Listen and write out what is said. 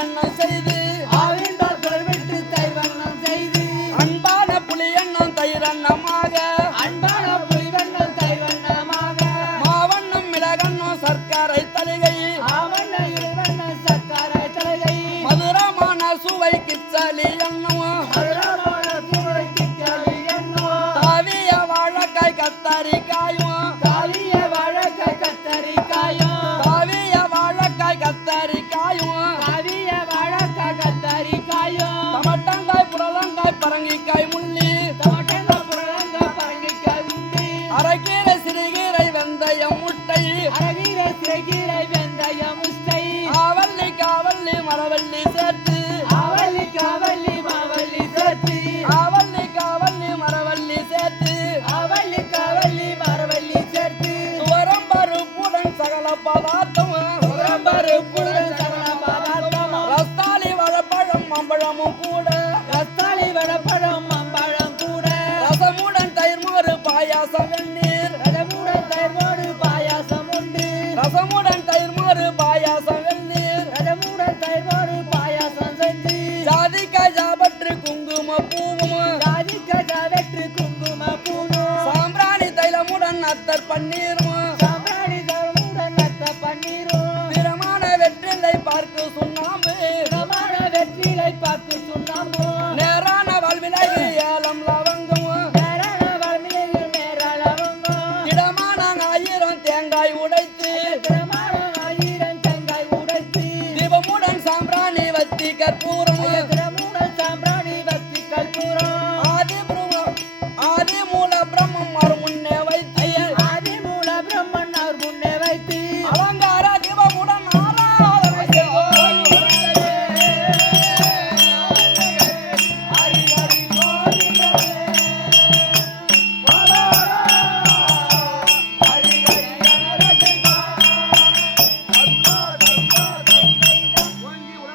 வண்ணம் செய்து ஆவின்பால் குறைவிட்டு தயிர் வண்ணம் செய்து அன்பான புலி எண்ணம் தயிரன்னமாக அன்பான புலி வண்ணம் தயிர் வண்ணமாக மாவண்ணம் மிளகண்ணம் சர்க்கரை தலிகை ஆவண்ண இருவண்ணம் சர்க்கரை தலைகை மதுரமான சுவை கிச்சலி எண்ணம் மதுரமான பூவை கிச்சலி எண்ணம் தாவிய வாழைக்காய் கத்தரிக்காயும் தாலிய வாழைக்காய் கத்தரிக்காயும் தாவிய வாழைக்காய் கத்தரிக்காயும் தாலிய வாழைக்காய் கத்தரிக்காயும் டமட்டங்காய் புடலங்காய் பரங்கிக்காய் முள்ளி டொமேட்டோ புடலங்காய் பரங்கிக்காய் உண்டு அரைக்கீரை சிறுகீரை வெந்தயம் முட்டை அரகீரை சிறகீரை வெந்தயம் முஸ்தை ஆவல்லி காவல்லி மரவள்ளி சேர்த்து ஆவல்லி காவல்லி மாவல்லி சேர்த்து ஆவல்லி காவல்லி மரவள்ளி சேர்த்து ஆவல்லி காவல்லி மரவல்லி சேர்த்து துவரம்பருப்புடன் சகல பதார்த்தம் உரம்பருப்புடன் சகல பதார்த்தமும் ரஸ்தாலி வாழைப்பழம் மாம்பழமும் கூட ரஸ்தாளி வடப்பழம் மம்பழம் கூட ரசமுடன் தயிர் மோறு பாயாசம் வெந்நீர் ரதமுடன் தயிர்மோடு பாயாசம் உண்டு ரசமுடன் தயிர் மோறு பாயாசம் வெந்நீர் ரதமுடன் தயிர்மோடு பாயாசம் செஞ்சு ஜாதிக்காய் ஜாபற்று குங்கும பூவும் ஜாதிக்காய் வெற்று குங்கும பூணும் சாம்பிராணி தைலமுடன் அத்தர் பன்னீரும் சாம்பிராணி தருமுடன் நத்த பன்னீரும் பிறமான வெற்றிலை பார்க்கு சுண்ணாம்பு பிரமாண வெற்றிலை பார்த்து சுண்ணாம்பும் நேரான வாழ்விலகு ஏலம் லவங்கும் நேரான வறுமையில் நேரளவங்கும் இடமான 1000 தேங்காய் உடைத்து பிரமாணம் 1000 தேங்காய் உடைத்து தீபமுடன் சாம்பிராணி வத்தி கற்பூரம்